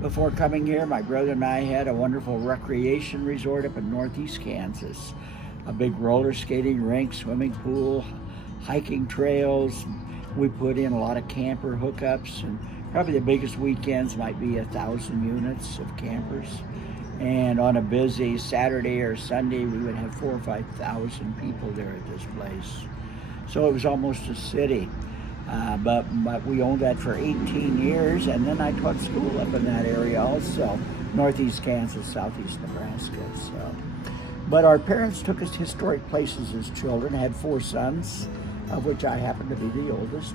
Before coming here, my brother and I had a wonderful recreation resort up in northeast Kansas. A big roller skating rink, swimming pool, hiking trails. We put in a lot of camper hookups, and probably the biggest weekends might be 1,000 units of campers. And on a busy Saturday or Sunday, we would have 4,000 or 5,000 people there at this place. So it was almost a city. But we owned that for 18 years, and then I taught school up in that area also, northeast Kansas, southeast Nebraska. But our parents took us to historic places as children. I had 4 sons, of which I happened to be the oldest.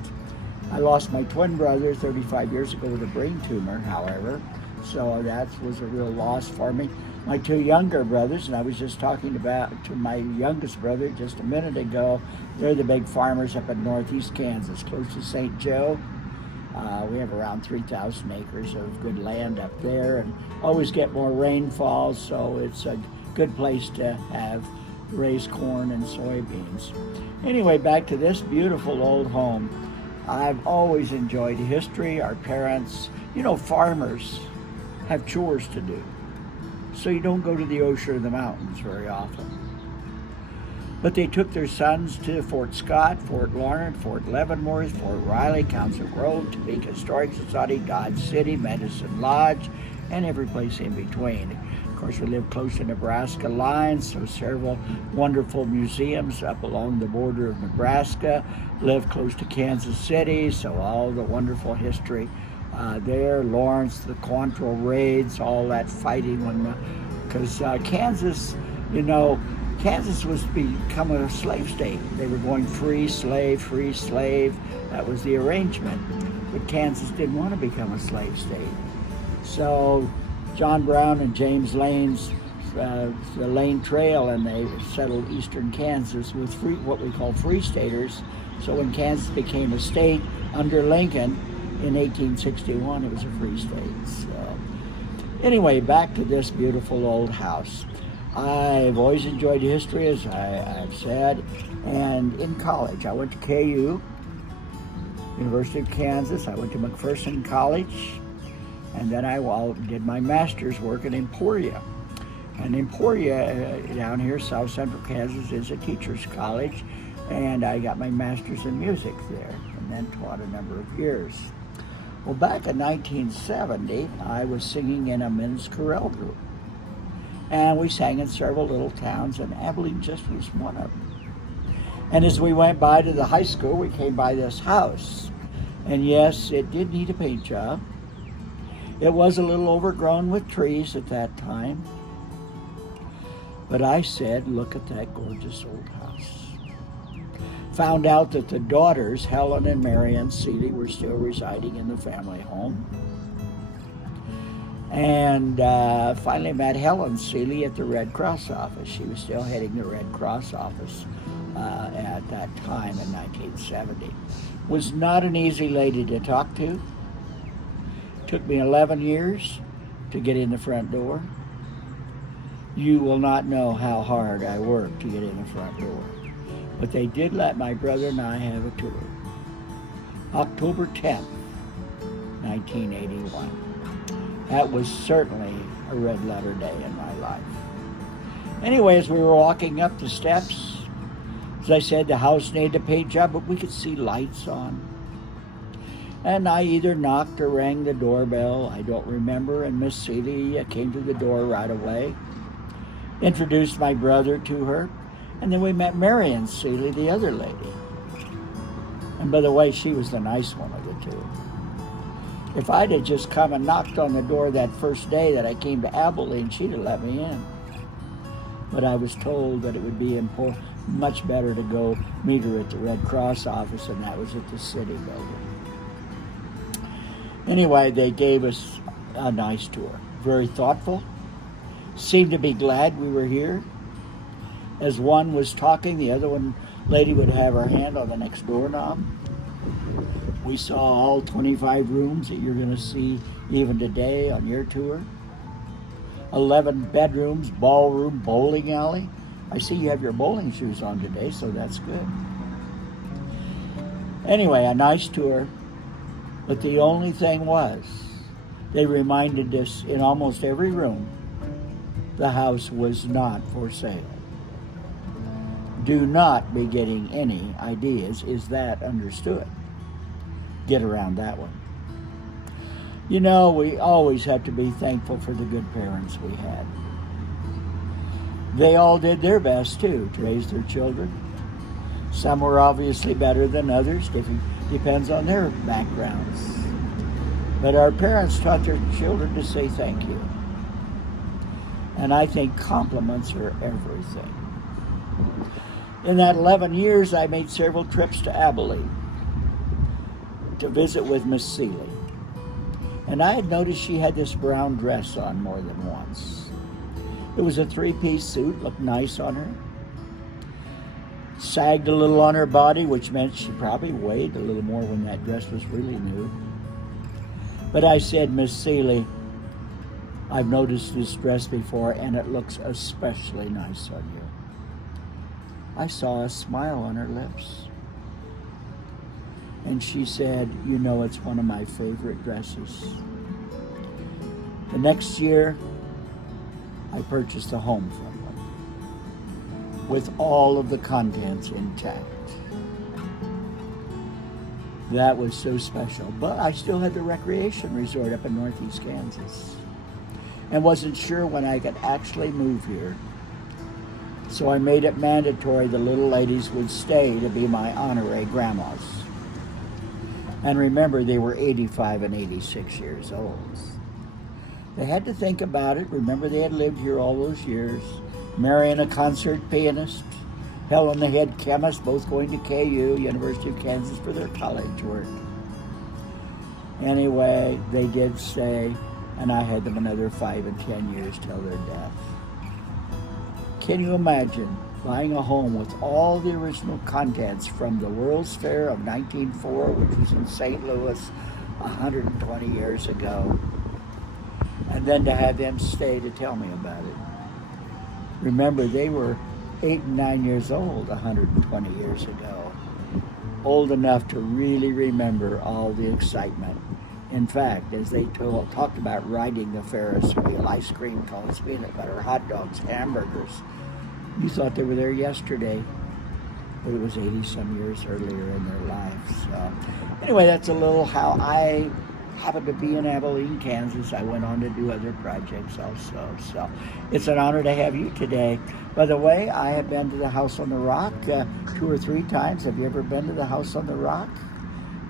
I lost my twin brother 35 years ago with a brain tumor, however, so that was a real loss for me. My 2 younger brothers, and I was just talking to my youngest brother just a minute ago, they're the big farmers up in northeast Kansas, close to St. Joe. We have around 3,000 acres of good land up there, and always get more rainfall, so it's a good place to have raised corn and soybeans. Anyway, back to this beautiful old home. I've always enjoyed history. Our parents, farmers have chores to do, so you don't go to the ocean or the mountains very often. But they took their sons to Fort Scott, Fort Lawrence, Fort Leavenworth, Fort Riley, Council Grove, Topeka Historic Society, Dodge City, Medicine Lodge, and every place in between. Of course, we live close to Nebraska lines, so several wonderful museums up along the border of Nebraska. Live close to Kansas City, so all the wonderful history there. Lawrence, the Quantrill raids, all that fighting because Kansas, Kansas was to become a slave state. They were going free slave, free slave. That was the arrangement. But Kansas didn't want to become a slave state. So John Brown and James Lane's the Lane Trail, and they settled eastern Kansas with what we call free staters. So when Kansas became a state under Lincoln in 1861, it was a free state. So anyway, back to this beautiful old house. I've always enjoyed history, as I've said, and in college I went to KU, University of Kansas. I went to McPherson College, and then I did my master's work in Emporia. And Emporia, down here, South Central Kansas, is a teacher's college, and I got my master's in music there, and then taught a number of years. Well, back in 1970, I was singing in a men's chorale group. And we sang in several little towns, and Abilene just was one of them. And as we went by to the high school, we came by this house. And yes, it did need a paint job. It was a little overgrown with trees at that time. But I said, look at that gorgeous old house. Found out that the daughters, Helen and Marianne Seelye, were still residing in the family home. And finally met Helen Seelye at the Red Cross office. She was still heading the Red Cross office at that time in 1970. Was not an easy lady to talk to. Took me 11 years to get in the front door. You will not know how hard I worked to get in the front door. But they did let my brother and I have a tour. October 10th, 1981. That was certainly a red letter day in my life. Anyway, as we were walking up the steps, as I said, the house needed a paint job, but we could see lights on. And I either knocked or rang the doorbell, I don't remember, and Miss Seelye came to the door right away, introduced my brother to her, and then we met Marianne Seelye, the other lady. And by the way, she was the nice one of the two. If I'd have just come and knocked on the door that first day that I came to Abilene, she'd have let me in. But I was told that it would be much better to go meet her at the Red Cross office, and that was at the city building. Anyway, they gave us a nice tour. Very thoughtful. Seemed to be glad we were here. As one was talking, the other lady would have her hand on the next doorknob. We saw all 25 rooms that you're going to see even today on your tour. 11 bedrooms, ballroom, bowling alley. I see you have your bowling shoes on today, so that's good. Anyway, a nice tour. But the only thing was, They reminded us in almost every room the house was not for sale. Do not be getting any ideas. Is that understood? Get around that one. You know, we always have to be thankful for the good parents we had. They all did their best, too, to raise their children. Some were obviously better than others. Depends on their backgrounds. But our parents taught their children to say thank you. And I think compliments are everything. In that 11 years, I made several trips to Abilene to visit with Miss Seelye. And I had noticed she had this brown dress on more than once. It was a three-piece suit, looked nice on her. Sagged a little on her body, which meant she probably weighed a little more when that dress was really new. But I said, Miss Seelye, I've noticed this dress before, and it looks especially nice on you. I saw a smile on her lips. And she said, you know, it's one of my favorite dresses. The next year, I purchased a home from her with all of the contents intact. That was so special. But I still had the recreation resort up in Northeast Kansas and wasn't sure when I could actually move here. So I made it mandatory the little ladies would stay to be my honorary grandmas. And remember, they were 85 and 86 years old. They had to think about it. Remember, they had lived here all those years. Marrying a concert pianist, Helen the head chemist, both going to KU, University of Kansas, for their college work. Anyway, they did stay, and I had them another 5 and 10 years till their death. Can you imagine buying a home with all the original contents from the World's Fair of 1904, which was in St. Louis 120 years ago, and then to have them stay to tell me about it? Remember, they were 8 and 9 years old 120 years ago, old enough to really remember all the excitement. In fact, as they talked about riding the Ferris wheel, ice cream cones, peanut butter, hot dogs, hamburgers, you thought they were there yesterday, but it was 80-some years earlier in their lives. So anyway, that's a little how I happened to be in Abilene, Kansas. I went on to do other projects also. So it's an honor to have you today. By the way, I have been to the House on the Rock 2 or 3 times. Have you ever been to the House on the Rock?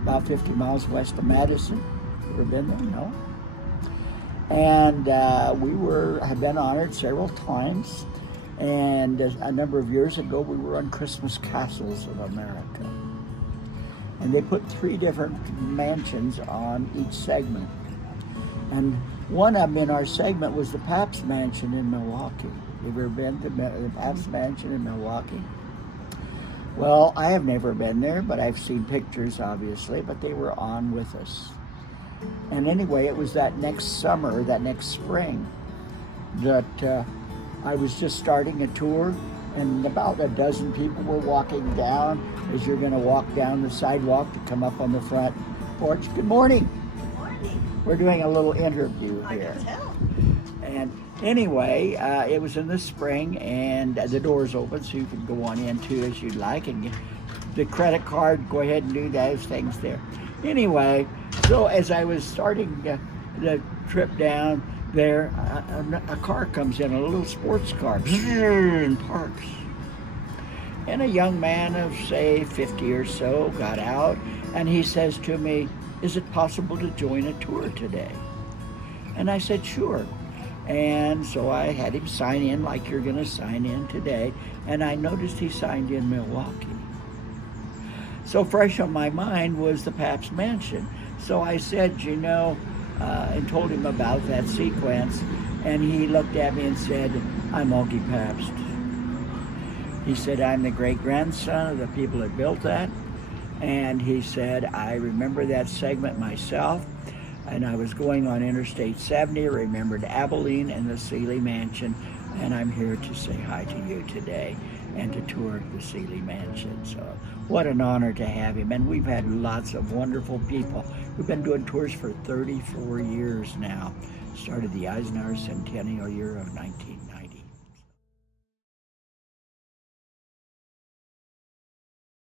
About 50 miles west of Madison. Ever been there? No? And have been honored several times. And a number of years ago, we were on Christmas Castles of America. And they put 3 different mansions on each segment. And one of them in our segment was the Pabst Mansion in Milwaukee. You ever been to the Pabst Mansion in Milwaukee? Well, I have never been there, but I've seen pictures, obviously, but they were on with us. And anyway, it was that next summer, that next spring, that I was just starting a tour, and about a dozen people were walking down as you're going to walk down the sidewalk to come up on the front porch. Good morning. Good morning. We're doing a little interview here. I can tell. And anyway, it was in the spring, and the door's open, so you can go on in too as you'd like, and get the credit card, go ahead and do those things there. Anyway, so as I was starting the trip down there, a car comes in, a little sports car, and parks. And a young man of, say, 50 or so got out, and he says to me, is it possible to join a tour today? And I said, sure. And so I had him sign in like you're going to sign in today, and I noticed he signed in Milwaukee. So fresh on my mind was the Pabst Mansion. So I said, and told him about that sequence, and he looked at me and said, I'm Augie Pabst. He said, I'm the great-grandson of the people that built that, and he said, I remember that segment myself, and I was going on Interstate 70, remembered Abilene and the Seelye Mansion, and I'm here to say hi to you today. and to tour the Seelye Mansion. So what an honor to have him. And we've had lots of wonderful people. We've been doing tours for 34 years now. Started the Eisenhower Centennial year of 1990.